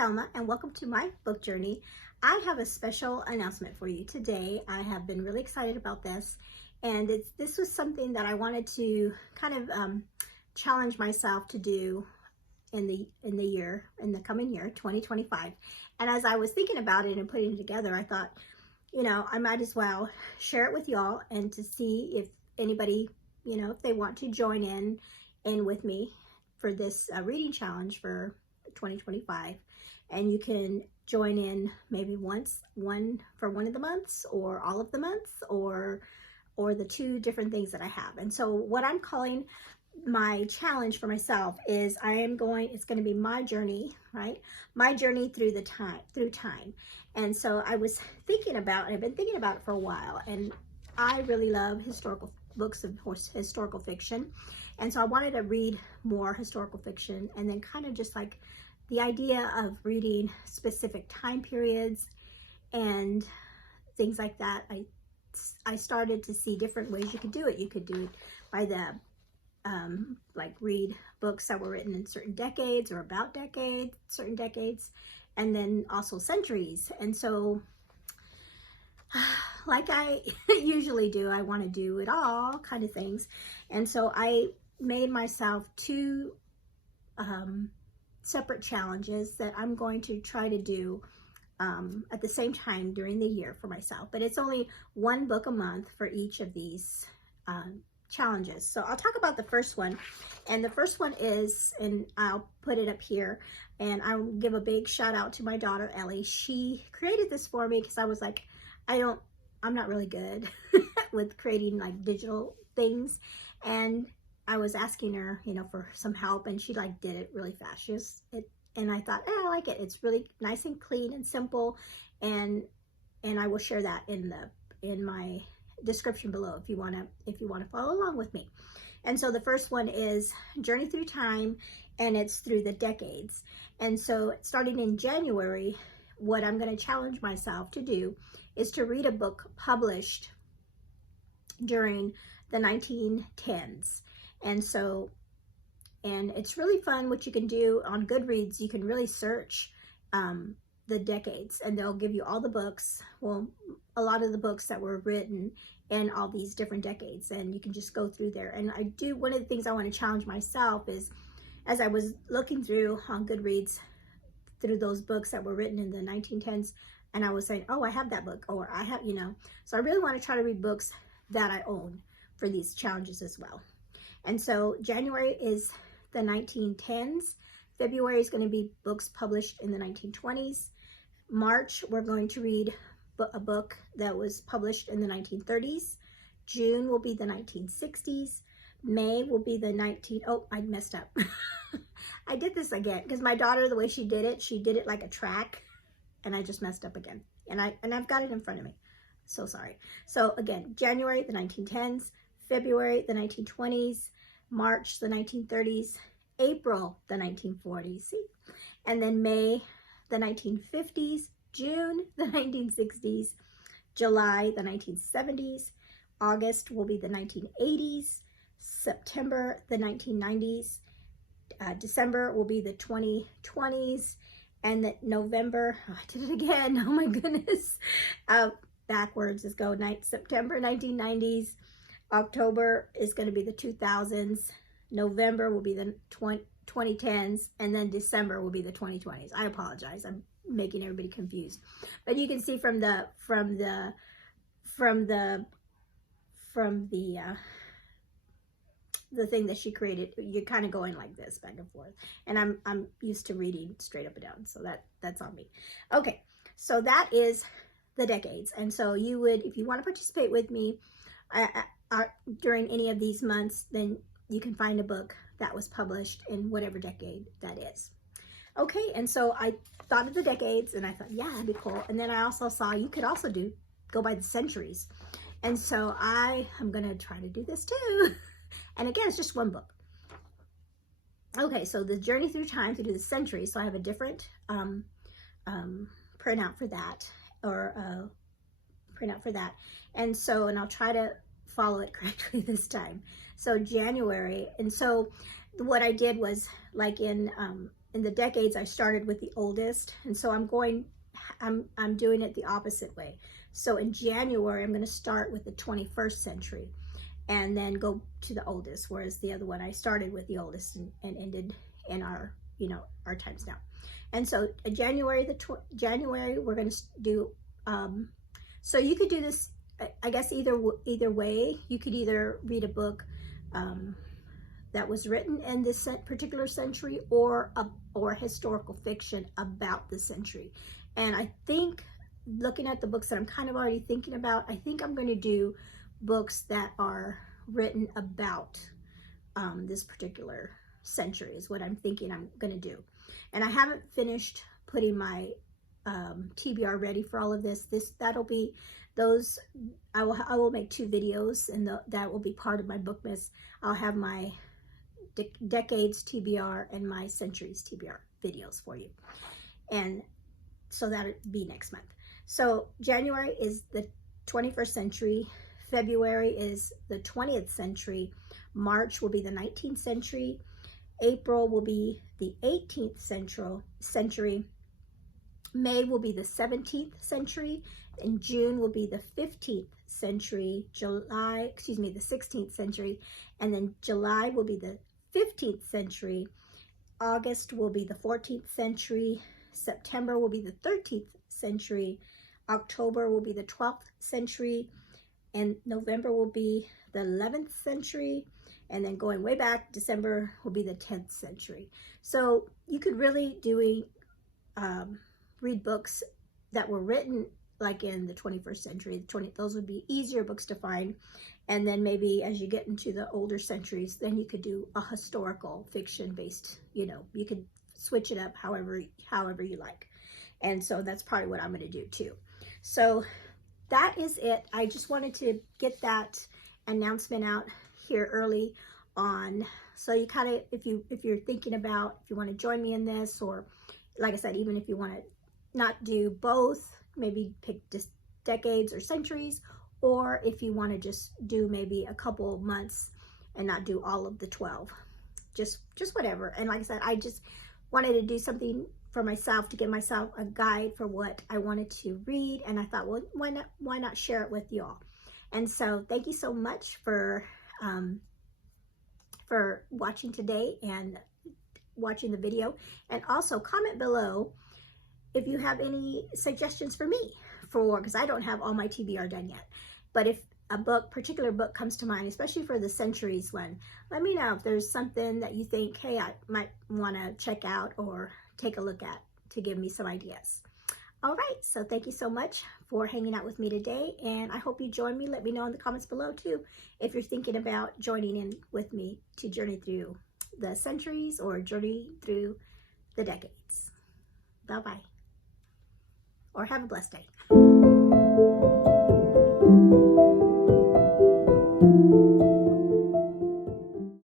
Selma and welcome to my book journey. I have a special announcement for you today. I have been really excited about this, and this was something that I wanted to kind of challenge myself to do in the coming year 2025. And as I was thinking about it and putting it together, I thought, I might as well share it with y'all and to see if anybody, if they want to join in with me for this reading challenge for 2025. And you can join in maybe one for one of the months, or all of the months, or the two different things that I have. And so what I'm calling my challenge for myself is it's going to be my journey, right? My journey through time. And so I was thinking about, and I've been thinking about it for a while, and I really love historical books of historical fiction. And so I wanted to read more historical fiction, and then kind of just like the idea of reading specific time periods and things like that. I started to see different ways you could do it. You could do it by the like read books that were written in certain decades or about certain decades, and then also centuries. And so like I usually do, I want to do it all kind of things. And so I made myself two separate challenges that I'm going to try to do at the same time during the year for myself. But it's only one book a month for each of these challenges. So I'll talk about the first one. And the first one is, and I'll put it up here, and I'll give a big shout out to my daughter, Ellie. She created this for me because I was like, I'm not really good with creating like digital things. And I was asking her, for some help, and she like did it really fast. And I thought, I like it. It's really nice and clean and simple. And I will share that in my description below if you want to follow along with me. And so the first one is Journey Through Time, and it's through the decades. And so starting in January, what I'm going to challenge myself to do is to read a book published during the 1910s. And it's really fun. What you can do on Goodreads, you can really search the decades, and they'll give you all the books, well, a lot of the books that were written in all these different decades, and you can just go through there. And one of the things I want to challenge myself is, as I was looking through on Goodreads through those books that were written in the 1910s, and I was saying, oh, I have that book, or I have, so I really want to try to read books that I own for these challenges as well. And so January is the 1910s. February is going to be books published in the 1920s. March, we're going to read a book that was published in the 1930s. June will be the 1960s. May will be I messed up. I did this again because my daughter, the way she did it like a track, and I just messed up again. And I've got it in front of me. So sorry. So again, January, the 1910s, February, the 1920s, March, the 1930s, April, the 1940s, see? And then May, the 1950s, June, the 1960s, July, the 1970s, August will be the 1980s, September, the 1990s, December will be the 2020s, and that November, I did it again, oh my goodness, backwards, let's go, September 1990s, October is going to be the 2000s, November will be the 2010s, and then December will be the 2020s. I apologize, I'm making everybody confused, but you can see from the thing that she created, you're kind of going like this back and forth, and I'm used to reading straight up and down, so that's on me. Okay, so that is the decades. And so you would, if you want to participate with me during any of these months, then you can find a book that was published in whatever decade that is. Okay, and so I thought of the decades, and I thought, yeah, that'd be cool. And then I also saw you could also go by the centuries. And so I am going to try to do this too. And again, it's just one book. Okay, so the Journey Through Time through the centuries. So I have a different printout for that, or printout for that. And I'll try to follow it correctly this time. So January, and so what I did was, like in in the decades, I started with the oldest, and so I'm doing it the opposite way. So in January, I'm going to start with the 21st century and then go to the oldest, whereas the other one I started with the oldest and ended in our, you know, our times now. And so January we're going to do, so you could do this, I guess, either way. You could either read a book that was written in this particular century, or historical fiction about the century. And I think, looking at the books that I'm kind of already thinking about, I think I'm going to do books that are written about this particular century is what I'm thinking I'm going to do. And I haven't finished putting my TBR ready for all of this. That'll be those. I will make 2 videos, and that will be part of my Bookmas. I'll have my decades TBR and my centuries TBR videos for you, and so that'll be next month. So January is the 21st century, February is the 20th century, March will be the 19th century, April will be the 18th century, May will be the 17th century, and June will be the 15th century, the 16th century, and then July will be the 15th century, August will be the 14th century, September will be the 13th century, October will be the 12th century, and November will be the 11th century, and then going way back, December will be the 10th century. So you could really read books that were written like in the 21st century. Those would be easier books to find. And then maybe as you get into the older centuries, then you could do a historical fiction based, you know, you could switch it up however you like. And so that's probably what I'm going to do too. So that is it. I just wanted to get that announcement out here early on. So you kind of, if you're thinking about, if you want to join me in this, or like I said, even if you want to not do both, maybe pick just decades or centuries, or if you want to just do maybe a couple months and not do all of the 12, just whatever. And like I said, I just wanted to do something for myself to give myself a guide for what I wanted to read, and I thought, well, why not share it with you all? And so thank you so much for watching today and watching the video, and also comment below if you have any suggestions for me, because I don't have all my TBR done yet. But if a particular book comes to mind, especially for the centuries one, let me know if there's something that you think, hey, I might want to check out or take a look at, to give me some ideas. All right, so thank you so much for hanging out with me today, and I hope you join me. Let me know in the comments below too if you're thinking about joining in with me to journey through the centuries or journey through the decades. Bye-bye, or have a blessed day.